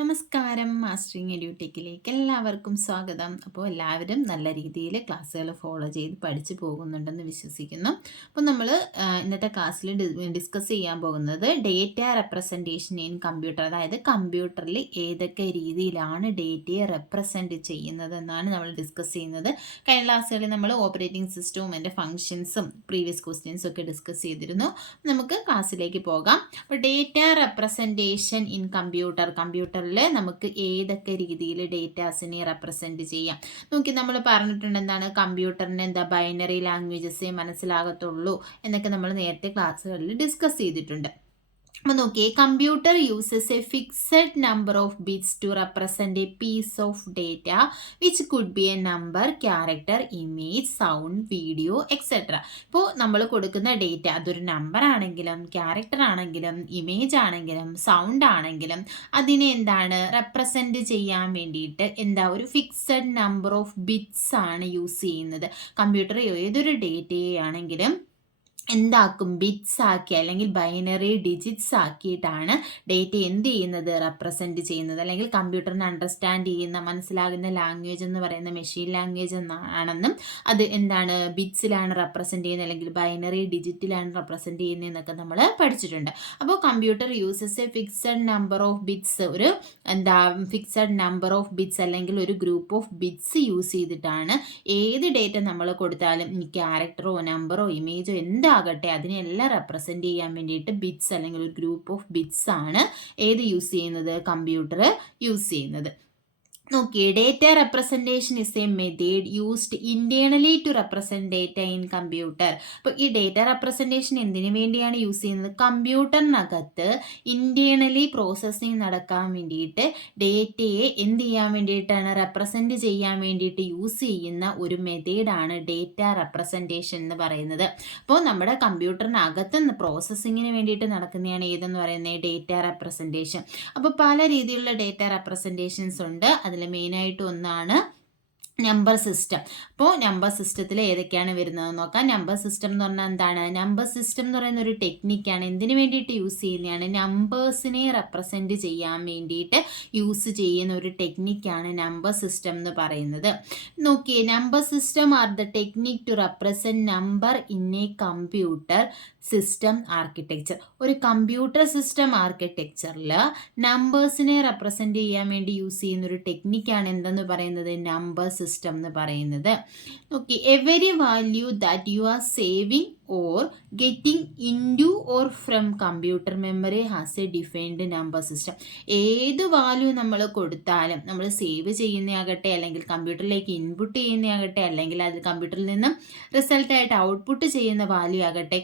നമസ്കാരം. മാസ്റ്ററിങ് എഡ്യൂടെക്കിലേക്ക് എല്ലാവർക്കും സ്വാഗതം. അപ്പോൾ എല്ലാവരും നല്ല രീതിയിൽ ക്ലാസ്സുകൾ ഫോളോ ചെയ്ത് പഠിച്ചു പോകുന്നുണ്ടെന്ന് വിശ്വസിക്കുന്നു. അപ്പോൾ നമ്മൾ ഇന്നത്തെ ക്ലാസ്സിൽ ഡിസ്കസ് ചെയ്യാൻ പോകുന്നത് ഡേറ്റ റെപ്രസെൻറ്റേഷൻ ഇൻ കമ്പ്യൂട്ടർ, അതായത് കമ്പ്യൂട്ടറിൽ ഏതൊക്കെ രീതിയിലാണ് ഡേറ്റയെ റെപ്രസെൻറ്റ് ചെയ്യുന്നത് എന്നാണ് നമ്മൾ ഡിസ്കസ് ചെയ്യുന്നത്. കഴിഞ്ഞ ക്ലാസ്സുകളിൽ നമ്മൾ ഓപ്പറേറ്റിംഗ് സിസ്റ്റവും അതിൻ്റെ ഫങ്ഷൻസും പ്രീവിയസ് ക്വസ്റ്റ്യൻസും ഒക്കെ ഡിസ്കസ് ചെയ്തിരുന്നു. നമുക്ക് ക്ലാസ്സിലേക്ക് പോകാം. അപ്പോൾ ഡേറ്റ റെപ്രസെൻറ്റേഷൻ ഇൻ കമ്പ്യൂട്ടറിൽ നമുക്ക് ഏതൊക്കെ രീതിയിൽ ഡേറ്റാസിനെ റെപ്രസെൻറ്റ് ചെയ്യാം നോക്കി. നമ്മൾ പറഞ്ഞിട്ടുണ്ട് എന്താണ്, കമ്പ്യൂട്ടറിന് ബൈനറി ലാംഗ്വേജസേ മനസ്സിലാകത്തുള്ളൂ എന്നൊക്കെ നമ്മൾ നേരത്തെ ക്ലാസ്സുകളിൽ ഡിസ്കസ് ചെയ്തിട്ടുണ്ട്. അപ്പോൾ നോക്കിയേ, computer uses a fixed number of bits to represent a piece of data which could be a number, character, image, sound, video etcetera. ഇപ്പോൾ നമ്മൾ കൊടുക്കുന്ന ഡേറ്റ അതൊരു നമ്പർ ആണെങ്കിലും ക്യാരക്ടർ ആണെങ്കിലും ഇമേജ് ആണെങ്കിലും സൗണ്ട് ആണെങ്കിലും അതിനെ റെപ്രസെൻറ്റ് ചെയ്യാൻ വേണ്ടിയിട്ട് ഒരു ഫിക്സഡ് നമ്പർ ഓഫ് ബിറ്റ്സ് ആണ് യൂസ് ചെയ്യുന്നത്. കമ്പ്യൂട്ടർ ഏതൊരു ഡേറ്റയെ ആണെങ്കിലും ബിറ്റ്സ് ആക്കി അല്ലെങ്കിൽ ബൈനറി ഡിജിറ്റ്സ് ആക്കിയിട്ടാണ് ഡേറ്റ റെപ്രസെൻറ്റ് ചെയ്യുന്നത്. അല്ലെങ്കിൽ കമ്പ്യൂട്ടറിന് അണ്ടർസ്റ്റാൻഡ് ചെയ്യുന്ന മനസ്സിലാകുന്ന ലാംഗ്വേജ് എന്ന് പറയുന്ന മെഷീൻ ലാംഗ്വേജ് ആണെന്നും അത് ബിറ്റ്സിലാണ് റെപ്രസെൻറ്റ് ചെയ്യുന്നത് അല്ലെങ്കിൽ ബൈനറി ഡിജിറ്റിലാണ് റെപ്രസെൻറ്റ് ചെയ്യുന്നതെന്നൊക്കെ നമ്മൾ പഠിച്ചിട്ടുണ്ട്. അപ്പോൾ computer uses a fixed number of bits, ഒരു ഫിക്സഡ് നമ്പർ ഓഫ് ബിറ്റ്സ് അല്ലെങ്കിൽ ഒരു ഗ്രൂപ്പ് ഓഫ് ബിറ്റ്സ് യൂസ് ചെയ്തിട്ടാണ് ഏത് ഡേറ്റ നമ്മൾ കൊടുത്താലും ക്യാരക്ടറോ നമ്പറോ ഇമേജോ ആകട്ടെ അതിനെല്ലാം റെപ്രസെൻറ്റ് ചെയ്യാൻ വേണ്ടിയിട്ട് ബിറ്റ്സ് അല്ലെങ്കിൽ ഒരു ഗ്രൂപ്പ് ഓഫ് ബിറ്റ്സ് ആണ് കമ്പ്യൂട്ടർ യൂസ് ചെയ്യുന്നത്. നോക്കിയേ, data representation is a method used internally to represent data in computer. അപ്പോൾ ഈ ഡേറ്റ റെപ്രസെൻറ്റേഷൻ എന്തിനു വേണ്ടിയാണ് യൂസ് ചെയ്യുന്നത്? കമ്പ്യൂട്ടറിനകത്ത് ഇന്റേണലി പ്രോസസ്സിങ് നടക്കാൻ വേണ്ടിയിട്ട് ഡേറ്റയെ ചെയ്യാൻ വേണ്ടിയിട്ടാണ് റെപ്രസെൻറ്റ് ചെയ്യാൻ വേണ്ടിയിട്ട് യൂസ് ചെയ്യുന്ന ഒരു മെത്തേഡാണ് ഡേറ്റ റെപ്രസെൻറ്റേഷൻ എന്ന് പറയുന്നത്. അപ്പോൾ നമ്മുടെ കമ്പ്യൂട്ടറിനകത്ത് പ്രോസസ്സിങ്ങിന് വേണ്ടിയിട്ട് നടക്കുന്നതാണ് ഏതെന്ന് പറയുന്നത് ഡേറ്റ റെപ്രസെൻറ്റേഷൻ. അപ്പോൾ പല രീതിയിലുള്ള ഡേറ്റ റെപ്രസെൻറ്റേഷൻസ് ഉണ്ട്. അതിൽ മെയിനായിട്ട് ഒന്നാണ് നമ്പർ സിസ്റ്റം. അപ്പോൾ നമ്പർ സിസ്റ്റത്തിൽ ഏതൊക്കെയാണ് വരുന്നത് നോക്കാം. നമ്പർ സിസ്റ്റം എന്ന് പറഞ്ഞാൽ എന്താണ്? നമ്പർ സിസ്റ്റം എന്ന് പറയുന്ന ഒരു ടെക്നിക്കാണ്. എന്തിനു വേണ്ടിയിട്ട് യൂസ് ചെയ്യുന്നതാണ്? നമ്പേഴ്സിനെ റെപ്രസെൻറ്റ് ചെയ്യാൻ വേണ്ടിയിട്ട് യൂസ് ചെയ്യുന്ന ഒരു ടെക്നിക്കാണ് നമ്പർ സിസ്റ്റം എന്ന് പറയുന്നത്. നോക്കിയേ, number system are the technique to represent number in a computer system architecture. ഒരു കമ്പ്യൂട്ടർ സിസ്റ്റം ആർക്കിടെക്ചറിൽ നമ്പേഴ്സിനെ റെപ്രസെൻറ്റ് ചെയ്യാൻ വേണ്ടി യൂസ് ചെയ്യുന്ന ഒരു ടെക്നിക്കാണ് എന്തെന്ന് പറയുന്നത്? നമ്പർ സിസ്റ്റം എന്ന് പറയുന്നത്. Okay, every value that you are saving or getting into or from computer memory has A defined number system. ഏത് വാല്യൂ നമ്മൾ കൊടുത്താലും, നമ്മൾ സേവ് ചെയ്യുന്നതാകട്ടെ അല്ലെങ്കിൽ കമ്പ്യൂട്ടറിലേക്ക് ഇൻപുട്ട് ചെയ്യുന്നതാകട്ടെ അല്ലെങ്കിൽ അത് കമ്പ്യൂട്ടറിൽ നിന്നും റിസൾട്ടായിട്ട് ഔട്ട്പുട്ട് ചെയ്യുന്ന വാല്യൂ ആകട്ടെ,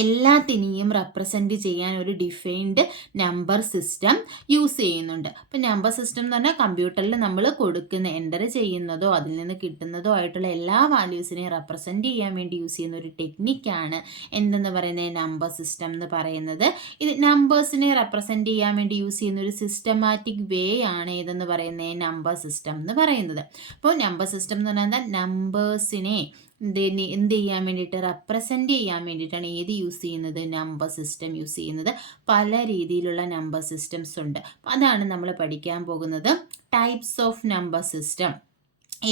എല്ലാത്തിനെയും റെപ്രസെൻറ്റ് ചെയ്യാൻ ഒരു ഡിഫൈൻഡ് നമ്പർ സിസ്റ്റം യൂസ് ചെയ്യുന്നുണ്ട്. അപ്പം നമ്പർ സിസ്റ്റം എന്ന് പറഞ്ഞാൽ കമ്പ്യൂട്ടറിൽ നമ്മൾ കൊടുക്കുന്ന എൻ്റർ ചെയ്യുന്നതോ അതിൽ നിന്ന് കിട്ടുന്നതോ ആയിട്ടുള്ള എല്ലാ വാല്യൂസിനെയും റെപ്രസെൻറ്റ് ചെയ്യാൻ വേണ്ടി യൂസ് ചെയ്യുന്ന ഒരു ടെക്നിക്കാണ് എന്തെന്ന് പറയുന്നത്? നമ്പർ സിസ്റ്റം എന്ന് പറയുന്നത്. ഇത് നമ്പേഴ്സിനെ റെപ്രസെൻറ്റ് ചെയ്യാൻ വേണ്ടി യൂസ് ചെയ്യുന്ന ഒരു സിസ്റ്റമാറ്റിക് വേ ആണ് ഏതെന്ന് പറയുന്നത്? നമ്പർ സിസ്റ്റം എന്ന് പറയുന്നത്. അപ്പോൾ നമ്പർ സിസ്റ്റം എന്ന് പറഞ്ഞാൽ നമ്പേഴ്സിനെ ചെയ്യാൻ വേണ്ടിയിട്ട് റെപ്രസെൻറ്റ് ചെയ്യാൻ വേണ്ടിയിട്ടാണ് യൂസ് ചെയ്യുന്നത്? നമ്പർ സിസ്റ്റം യൂസ് ചെയ്യുന്നത്. പല രീതിയിലുള്ള നമ്പർ സിസ്റ്റംസ് ഉണ്ട്. അതാണ് നമ്മൾ പഠിക്കാൻ പോകുന്നത്. Types of number system.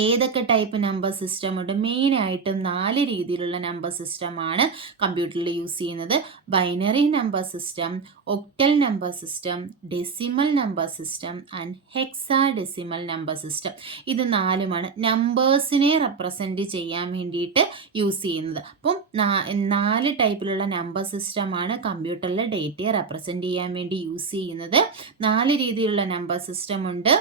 ഏതൊക്കെ ടൈപ്പ് നമ്പർ സിസ്റ്റം ഉണ്ട്? മെയിനായിട്ടും 4 രീതിയിലുള്ള നമ്പർ സിസ്റ്റമാണ് കമ്പ്യൂട്ടറിൽ യൂസ് ചെയ്യുന്നത്. Binary number system, octal number system, decimal number system and hexadecimal number system. ഇത് 4മാണ് നമ്പേഴ്സിനെ റെപ്രസെൻറ്റ് ചെയ്യാൻ വേണ്ടിയിട്ട് യൂസ് ചെയ്യുന്നത്. അപ്പം 4 ടൈപ്പിലുള്ള നമ്പർ സിസ്റ്റമാണ് കമ്പ്യൂട്ടറിൽ ഡേറ്റയെ റെപ്രസെൻറ്റ് ചെയ്യാൻ വേണ്ടി യൂസ് ചെയ്യുന്നത്. 4 രീതിയിലുള്ള നമ്പർ സിസ്റ്റം ഉണ്ട്.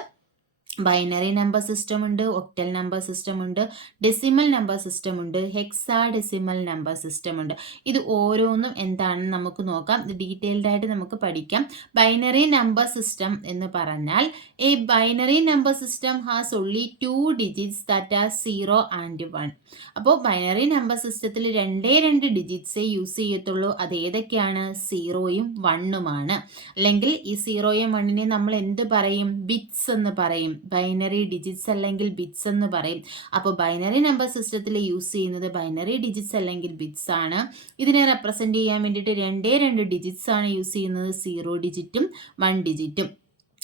ബൈനറി നമ്പർ സിസ്റ്റം ഉണ്ട്, ഒക്ടൽ നമ്പർ സിസ്റ്റം ഉണ്ട്, ഡെസിമൽ നമ്പർ സിസ്റ്റം ഉണ്ട്, ഹെക്സാഡെസിമൽ നമ്പർ സിസ്റ്റം ഉണ്ട്. ഇത് ഓരോന്നും എന്താണെന്ന് നമുക്ക് നോക്കാം. ഇത് ഡീറ്റെയിൽഡ് ആയിട്ട് നമുക്ക് പഠിക്കാം. ബൈനറി നമ്പർ സിസ്റ്റം എന്ന് പറഞ്ഞാൽ A binary number system has only 2 digits that are 0 and 1. അപ്പോൾ ബൈനറി നമ്പർ സിസ്റ്റത്തിൽ 2 ഡിജിറ്റ്സേ യൂസ് ചെയ്യത്തുള്ളൂ. അത് ഏതൊക്കെയാണ്? 0യും 1ഉമാണ്. അല്ലെങ്കിൽ ഈ 0യും 1നെ നമ്മൾ എന്ത് പറയും? ബിറ്റ്സ് എന്ന് പറയും. ബൈനറി ഡിജിറ്റ്സ് അല്ലെങ്കിൽ ബിറ്റ്സ് എന്ന് പറയും. അപ്പോൾ ബൈനറി നമ്പർ സിസ്റ്റത്തിൽ യൂസ് ചെയ്യുന്നത് ബൈനറി ഡിജിറ്റ്സ് അല്ലെങ്കിൽ ബിറ്റ്സ് ആണ്. ഇതിനെ റെപ്രസെൻറ്റ് ചെയ്യാൻ വേണ്ടിയിട്ട് 2 ഡിജിറ്റ്സ് ആണ് യൂസ് ചെയ്യുന്നത്, 0 ഡിജിറ്റും 1 ഡിജിറ്റും.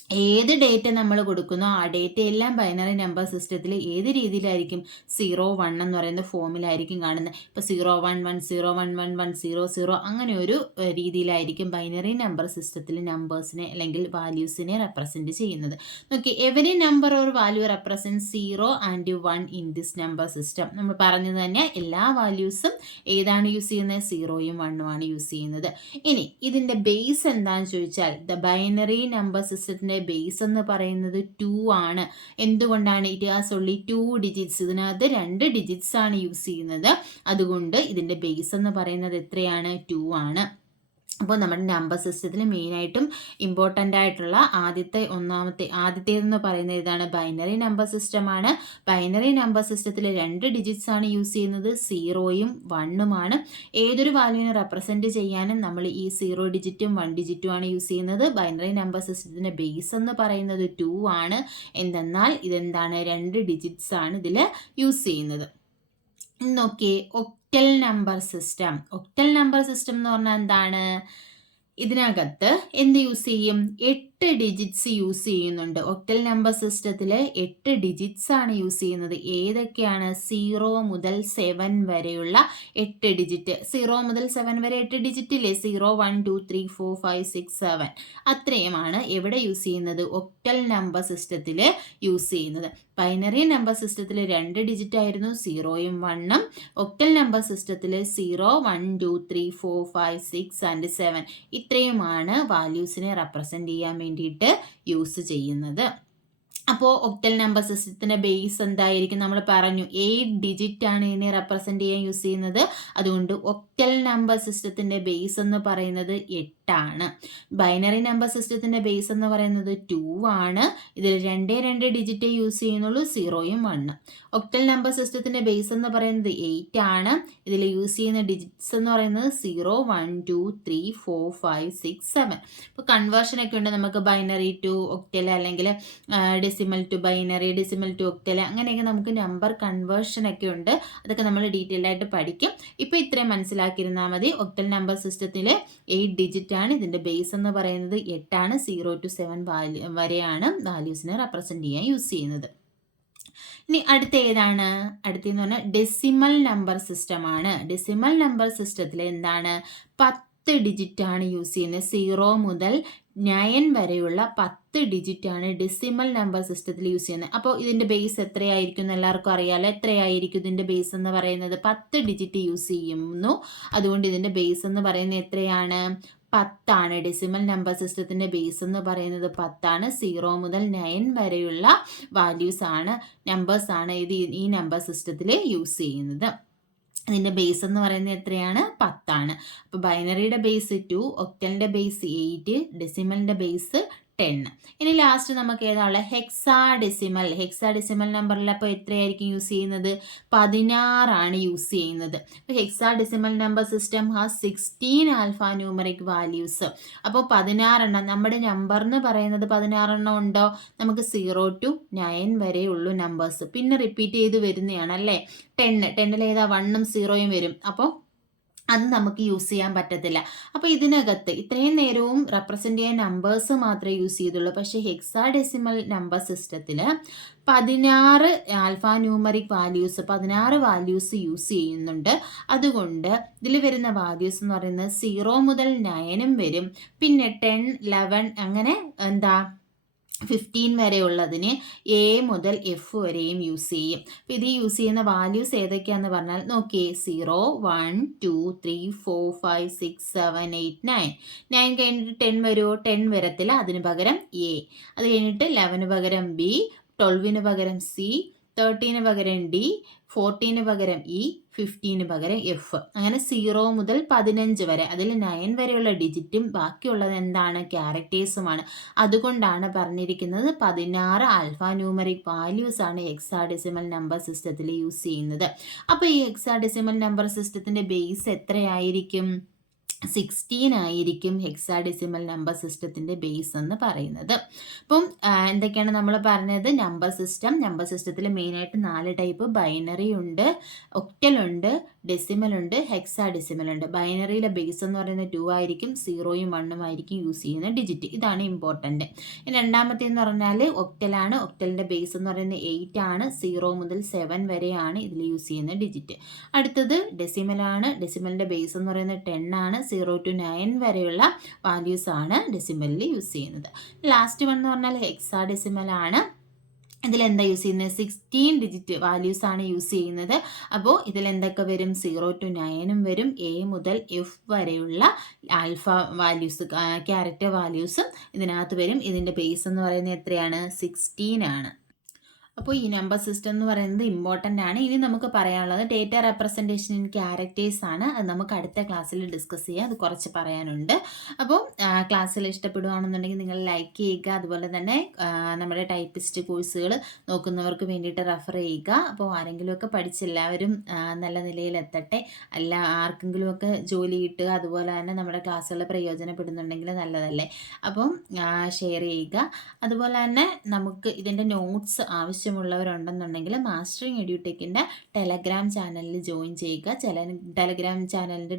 ഏത് ഡേറ്റ നമ്മൾ കൊടുക്കുന്നോ ആ ഡേറ്റ എല്ലാം ബൈനറി നമ്പർ സിസ്റ്റത്തിൽ ഏത് രീതിയിലായിരിക്കും 0 1 എന്ന് പറയുന്ന ഫോമിലായിരിക്കും കാണുന്നത്. ഇപ്പോൾ 0 1 1 0 1 1 1 0 0 അങ്ങനെ ഒരു രീതിയിലായിരിക്കും ബൈനറി നമ്പർ സിസ്റ്റത്തിൽ നമ്പേഴ്സിനെ അല്ലെങ്കിൽ വാല്യൂസിനെ റെപ്രസെൻറ്റ് ചെയ്യുന്നത്. നോക്കി, every number or value represent 0 and 1 in this number system. നമ്മൾ പറഞ്ഞത് തന്നെ എല്ലാ വാല്യൂസും ഏതാണ് യൂസ് ചെയ്യുന്നത്? 0യും 1ഉം ആണ് യൂസ് ചെയ്യുന്നത്. ഇനി ഇതിൻ്റെ ബേസ് എന്താണെന്ന് ചോദിച്ചാൽ ദ ബൈനറി നമ്പർ സിസ്റ്റത്തിൻ്റെ ബേസ് എന്ന് പറയുന്നത് 2 ആണ്. എന്തുകൊണ്ടാണ്? It has only 2 digits. ഇതിനകത്ത് 2 ഡിജിറ്റ്സ് ആണ് യൂസ് ചെയ്യുന്നത്. അതുകൊണ്ട് ഇതിൻ്റെ ബേസ് എന്ന് പറയുന്നത് എത്രയാണ്? 2 ആണ്. അപ്പോൾ നമ്മുടെ നമ്പർ സിസ്റ്റത്തിൽ മെയിനായിട്ടും ഇമ്പോർട്ടൻ്റ് ആയിട്ടുള്ള ആദ്യത്തേതെന്ന് പറയുന്നത് ഇതാണ്, ബൈനറി നമ്പർ സിസ്റ്റമാണ്. ബൈനറി നമ്പർ സിസ്റ്റത്തിൽ 2 ഡിജിറ്റ്സ് ആണ് യൂസ് ചെയ്യുന്നത്, 0യും 1ഉം ആണ്. ഏതൊരു വാല്യൂവിനെ റെപ്രസെൻറ്റ് ചെയ്യാനും നമ്മൾ ഈ 0 ഡിജിറ്റും 1 ഡിജിറ്റും ആണ് യൂസ് ചെയ്യുന്നത്. ബൈനറി നമ്പർ സിസ്റ്റത്തിൻ്റെ ബേസ് എന്ന് പറയുന്നത് 2 ആണ്. എന്തെന്നാൽ ഇതെന്താണ്? 2 ഡിജിറ്റ്സ് ആണ് ഇതിൽ യൂസ് ചെയ്യുന്നത്. നോക്കിയേ, octal number system. Octal number system എന്ന് പറഞ്ഞാൽ എന്താണ്? ഇതിനകത്ത് എന്ത് യൂസ് ചെയ്യും? 8 ഡിജിറ്റ്സ് യൂസ് ചെയ്യുന്നുണ്ട്. ഒക്ടൽ നമ്പർ സിസ്റ്റത്തിൽ 8 ഡിജിറ്റ്സ് ആണ് യൂസ് ചെയ്യുന്നത്. ഏതൊക്കെയാണ്? 0 മുതൽ 7 വരെയുള്ള 8 ഡിജിറ്റ്. 0 മുതൽ 7 വരെ 8 ഡിജിറ്റ് ഇല്ലേ? 0 1 2 3 4 5 6 7 അത്രയുമാണ് എവിടെ യൂസ് ചെയ്യുന്നത്? ഒക്ടൽ നമ്പർ സിസ്റ്റത്തിൽ യൂസ് ചെയ്യുന്നത്. ബൈനറി നമ്പർ സിസ്റ്റത്തിൽ 2 ഡിജിറ്റ് ആയിരുന്നു, 0യും 1ഉം. ഒക്ടൽ നമ്പർ സിസ്റ്റത്തിൽ 0 1 2 3 4 5 6 ആൻഡ് 7 ഇത്രയുമാണ് വാല്യൂസിനെ റെപ്രസെൻറ്റ് ചെയ്യാൻ വേണ്ടിയിട്ട് യൂസ് ചെയ്യുന്നത്. അപ്പോൾ ഒക്ടൽ നമ്പർ സിസ്റ്റത്തിൻ്റെ ബേസ് എന്തായിരിക്കും? നമ്മൾ പറഞ്ഞു 8 ഡിജിറ്റ് ആണ് ഇതിനെ റെപ്രസെൻറ്റ് ചെയ്യാൻ യൂസ് ചെയ്യുന്നത്. അതുകൊണ്ട് ഒക്ടൽ നമ്പർ സിസ്റ്റത്തിൻ്റെ ബേസ് എന്ന് പറയുന്നത് 8 ആണ്. ബൈനറി നമ്പർ സിസ്റ്റത്തിൻ്റെ ബേസ് എന്ന് പറയുന്നത് 2 ആണ്. ഇതിൽ 2 ഡിജിറ്റ് യൂസ് ചെയ്യുന്നുള്ളൂ, 0യും 1ഉം. ഒക്ടൽ നമ്പർ സിസ്റ്റത്തിൻ്റെ ബേസ് എന്ന് പറയുന്നത് 8 ആണ്. ഇതിൽ യൂസ് ചെയ്യുന്ന ഡിജിറ്റ്സ് എന്ന് പറയുന്നത് 0 1 2 3 4 5 6 7. ഇപ്പോൾ കൺവേർഷനൊക്കെ ഉണ്ട് നമുക്ക്, ബൈനറി ടു ഒക്ടൽ അല്ലെങ്കിൽ decimal to binary, decimal to octal, അങ്ങനെയൊക്കെ നമുക്ക് നമ്പർ കൺവേർഷനൊക്കെ ഉണ്ട്. അതൊക്കെ നമ്മൾ ഡീറ്റെയിൽ ആയിട്ട് പഠിക്കും. ഇപ്പോൾ ഇത്രയും മനസ്സിലാക്കിയിരുന്നാൽ മതി. ഒക്ടൽ നമ്പർ സിസ്റ്റത്തിൽ 8 ഡിജിറ്റ് ആണ്. ഇതിൻ്റെ ബേസ് എന്ന് പറയുന്നത് 8 ആണ്. 0 to 7 വരെയാണ് വാല്യൂസിനെ റെപ്രസെൻറ്റ് ചെയ്യാൻ യൂസ് ചെയ്യുന്നത്. ഇനി അടുത്ത ഏതാണ്? അടുത്തെന്ന് പറഞ്ഞാൽ ഡെസിമൽ നമ്പർ സിസ്റ്റമാണ്. ഡെസിമൽ നമ്പർ സിസ്റ്റത്തിൽ എന്താണ്? 10 ഡിജിറ്റ് ആണ് യൂസ് ചെയ്യുന്നത്. 0 മുതൽ 9 വരെയുള്ള 10 ഡിജിറ്റ് ആണ് ഡെസിമൽ നമ്പർ സിസ്റ്റത്തിൽ യൂസ് ചെയ്യുന്നത്. അപ്പോൾ ഇതിൻ്റെ ബേസ് എത്രയായിരിക്കും എന്ന് എല്ലാവർക്കും അറിയാമല്ലോ. എത്രയായിരിക്കും ഇതിൻ്റെ ബേസ് എന്ന് പറയുന്നത്? 10 ഡിജിറ്റ് യൂസ് ചെയ്യുന്നു. അതുകൊണ്ട് ഇതിൻ്റെ ബേസ് എന്ന് പറയുന്നത് എത്രയാണ്? 10 ആണ്. ഡെസിമൽ നമ്പർ സിസ്റ്റത്തിൻ്റെ ബേസ് എന്ന് പറയുന്നത് 10 ആണ്. 0 മുതൽ 9 വരെയുള്ള വാല്യൂസ് ആണ്, നമ്പേഴ്സ് ആണ് ഇത് ഈ നമ്പർ സിസ്റ്റത്തിൽ യൂസ് ചെയ്യുന്നത്. ഇതിൻ്റെ ബേസ് എന്ന് പറയുന്നത് എത്രയാണ്? 10 ആണ്. അപ്പോൾ ബൈനറിയുടെ ബേസ് 2, ഒക്ടലിൻ്റെ ബേസ് 8, ഡെസിമലിൻ്റെ ബേസ് 10. ഇനി ലാസ്റ്റ് നമുക്ക് ഏതാണുള്ളത്? ഹെക്സാഡെസിമൽ. ഹെക്സാഡെസിമൽ നമ്പറിൽ അപ്പോൾ എത്രയായിരിക്കും യൂസ് ചെയ്യുന്നത്? 16 ആണ് യൂസ് ചെയ്യുന്നത്. അപ്പോൾ hexadecimal number system has 16 alpha numeric values. അപ്പോൾ 16 എണ്ണം. നമ്മുടെ നമ്പർ എന്ന് പറയുന്നത് 16 എണ്ണം ഉണ്ടോ? നമുക്ക് 0 to 9 വരെ ഉള്ളൂ നമ്പേഴ്സ്. പിന്നെ റിപ്പീറ്റ് ചെയ്ത് വരുന്നതാണ് അല്ലേ? 10ൽ ഏതാ? 1ഉം 0യും വരും. അപ്പോൾ അത് നമുക്ക് യൂസ് ചെയ്യാൻ പറ്റത്തില്ല. അപ്പോൾ ഇതിനകത്ത് ഇത്രയും നേരവും റെപ്രസെൻ്റ് ചെയ്യാൻ നമ്പേഴ്സ് മാത്രമേ യൂസ് ചെയ്തുള്ളൂ. പക്ഷേ ഹെക്സാഡെസിമൽ നമ്പർ സിസ്റ്റത്തിൽ 16 alpha numeric values, 16 values use ചെയ്യുന്നുണ്ട്. അതുകൊണ്ട് ഇതിൽ വരുന്ന വാല്യൂസ് എന്ന് പറയുന്നത് 0 മുതൽ 9ഉം വരും. പിന്നെ 10 11 അങ്ങനെ 15 വരെ ഉള്ളതിന് എ മുതൽ എഫ് വരെയും യൂസ് ചെയ്യും. അപ്പോൾ ഇത് യൂസ് ചെയ്യുന്ന വാല്യൂസ് ഏതൊക്കെയാണെന്ന് പറഞ്ഞാൽ നോക്കിയേ, 0 1 2 3 4 5 6 7 8 9. 9 കഴിഞ്ഞിട്ട് 10 വരുമോ? 10 വരത്തില്ല. അതിന് പകരം എ. അത് കഴിഞ്ഞിട്ട് 11 പകരം ബി, 12 പകരം സി, 13 പകരം ഡി, 14 പകരം ഇ, 15 പകരം എഫ്. അങ്ങനെ 0 മുതൽ 15 വരെ, അതിൽ 9 വരെയുള്ള ഡിജിറ്റും ബാക്കിയുള്ളത് എന്താണ്? ക്യാരക്ടേഴ്സുമാണ്. അതുകൊണ്ടാണ് പറഞ്ഞിരിക്കുന്നത് 16 ആൽഫ ന്യൂമറിക് വാല്യൂസ് ആണ് ഹെക്സാഡെസിമൽ നമ്പർ സിസ്റ്റത്തിൽ യൂസ് ചെയ്യുന്നത്. അപ്പോൾ ഈ ഹെക്സാഡെസിമൽ നമ്പർ സിസ്റ്റത്തിൻ്റെ ബേസ് എത്രയായിരിക്കും? 16 ആയിരിക്കും ഹെക്സാഡെസിമൽ നമ്പർ സിസ്റ്റത്തിൻ്റെ ബേസ് എന്ന് പറയുന്നത്. അപ്പം എന്തൊക്കെയാണ് നമ്മൾ പറഞ്ഞത്? നമ്പർ സിസ്റ്റത്തിൽ മെയിനായിട്ട് 4 ടൈപ്പ്: ബൈനറി ഉണ്ട്, ഒക്ടൽ ഉണ്ട്, ഡെസിമൽ ഉണ്ട്, ഹെക്സാ ഡെസിമൽ ഉണ്ട്. ബൈനറിയിലെ ബേസ് എന്ന് പറയുന്നത് 2 ആയിരിക്കും, 0യും 1ഉം ആയിരിക്കും യൂസ് ചെയ്യുന്ന ഡിജിറ്റ്. ഇതാണ് ഇമ്പോർട്ടൻറ്റ്. രണ്ടാമത്തേന്ന് പറഞ്ഞാൽ ഒക്ടലാണ്. ഒക്ടലിൻ്റെ ബേസ് എന്ന് പറയുന്നത് 8 ആണ്, 0 മുതൽ 7 വരെയാണ് ഇതിൽ യൂസ് ചെയ്യുന്ന ഡിജിറ്റ്. അടുത്തത് ഡെസിമലാണ്. ഡെസിമലിൻ്റെ ബേസ് എന്ന് പറയുന്നത് 10 ആണ്, 0 to 9 വരെയുള്ള വാല്യൂസ് ആണ് ഡെസിമലിൽ യൂസ് ചെയ്യുന്നത്. ലാസ്റ്റ് വൺ എന്ന് പറഞ്ഞാൽ ഹെക്സാ ഡെസിമൽ ആണ്. ഇതിലെന്താ യൂസ് ചെയ്യുന്നത്? 16 ഡിജിറ്റ് വാല്യൂസ് ആണ് യൂസ് ചെയ്യുന്നത്. അപ്പോൾ ഇതിലെന്തൊക്കെ വരും? 0 to 9ഉം വരും, എ മുതൽ എഫ് വരെയുള്ള ആൽഫ വാല്യൂസ്, ക്യാരക്ടർ വാല്യൂസും ഇതിനകത്ത് വരും. ഇതിൻ്റെ ബേസ് എന്ന് പറയുന്നത് എത്രയാണ്? 16 ആണ്. അപ്പോൾ ഈ നമ്പർ സിസ്റ്റം എന്ന് പറയുന്നത് ഇമ്പോർട്ടൻ്റ് ആണ്. ഇനി നമുക്ക് പറയാനുള്ളത് ഡേറ്റ റെപ്രസെൻറ്റേഷൻ ഇൻ ക്യാരക്ടേഴ്സ് ആണ്. അത് നമുക്ക് അടുത്ത ക്ലാസ്സിൽ ഡിസ്കസ് ചെയ്യാം. അത് കുറച്ച് പറയാനുണ്ട്. അപ്പോൾ ക്ലാസ്സിൽ ഇഷ്ടപ്പെടുകയാണെന്നുണ്ടെങ്കിൽ നിങ്ങൾ ലൈക്ക് ചെയ്യുക. അതുപോലെ തന്നെ നമ്മുടെ ടൈപ്പിസ്റ്റ് കോഴ്സുകൾ നോക്കുന്നവർക്ക് വേണ്ടിയിട്ട് റെഫർ ചെയ്യുക. അപ്പോൾ ആരെങ്കിലുമൊക്കെ പഠിച്ച് എല്ലാവരും നല്ല നിലയിലെത്തട്ടെ. അല്ല ആർക്കെങ്കിലുമൊക്കെ ജോലി കിട്ടുക, അതുപോലെ തന്നെ നമ്മുടെ ക്ലാസ്സുകൾ പ്രയോജനപ്പെടുന്നുണ്ടെങ്കിൽ നല്ലതല്ലേ. അപ്പം ഷെയർ ചെയ്യുക. അതുപോലെ തന്നെ നമുക്ക് ഇതിൻ്റെ നോട്ട്സ് ആവശ്യമുള്ളവരുണ്ടെന്നുണ്ടെങ്കിൽ മാസ്റ്ററിങ് എഡ്യൂടെക്കിൻ്റെ ടെലഗ്രാം ചാനലിൽ ജോയിൻ ചെയ്യുക. ടെലഗ്രാം ചാനലിൻ്റെ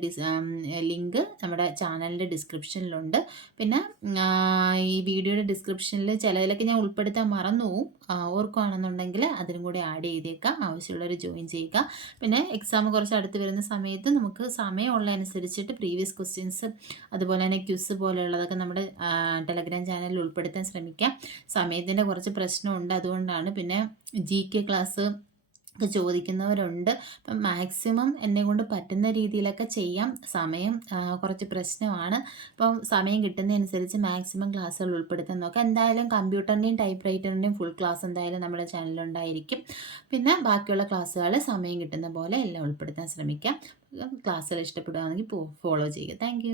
ലിങ്ക് നമ്മുടെ ചാനലിൻ്റെ ഡിസ്ക്രിപ്ഷനിലുണ്ട്. പിന്നെ ഈ വീഡിയോയുടെ ഡിസ്ക്രിപ്ഷനിൽ ചിലതിലൊക്കെ ഞാൻ ഉൾപ്പെടുത്താൻ മറന്നു പോവും. ഓർക്കുകയാണെന്നുണ്ടെങ്കിൽ അതിനും കൂടി ആഡ് ചെയ്തേക്കാം. ആവശ്യമുള്ളവർ ജോയിൻ ചെയ്യുക. പിന്നെ എക്സാം കുറച്ച് അടുത്ത് വരുന്ന സമയത്ത് നമുക്ക് സമയമുള്ള അനുസരിച്ചിട്ട് പ്രീവിയസ് ക്വസ്റ്റ്യൻസ് അതുപോലെ തന്നെ ക്വിസ് പോലെയുള്ളതൊക്കെ നമ്മുടെ ടെലഗ്രാം ചാനലിൽ ഉൾപ്പെടുത്താൻ ശ്രമിക്കാം. സമയത്തിൻ്റെ കുറച്ച് പ്രശ്നമുണ്ട്, അതുകൊണ്ടാണ്. പിന്നെ GK ക്ലാസ് ഒക്കെ ചോദിക്കുന്നവരുണ്ട്. അപ്പം മാക്സിമം എന്നെക്കൊണ്ട് പറ്റുന്ന രീതിയിലൊക്കെ ചെയ്യാം. സമയം കുറച്ച് പ്രശ്നമാണ്. അപ്പം സമയം കിട്ടുന്നതനുസരിച്ച് മാക്സിമം ക്ലാസ്സുകൾ ഉൾപ്പെടുത്താൻ നോക്കാം. എന്തായാലും കമ്പ്യൂട്ടറിൻ്റെയും ടൈപ്പ് റൈറ്ററിൻ്റെയും ഫുൾ ക്ലാസ് എന്തായാലും നമ്മുടെ ചാനലിലുണ്ടായിരിക്കും. പിന്നെ ബാക്കിയുള്ള ക്ലാസ്സുകൾ സമയം കിട്ടുന്ന പോലെ എല്ലാം ഉൾപ്പെടുത്താൻ ശ്രമിക്കാം. ക്ലാസ്സുകൾ ഇഷ്ടപ്പെടുകയാണെങ്കിൽ ഫോളോ ചെയ്യുക. താങ്ക്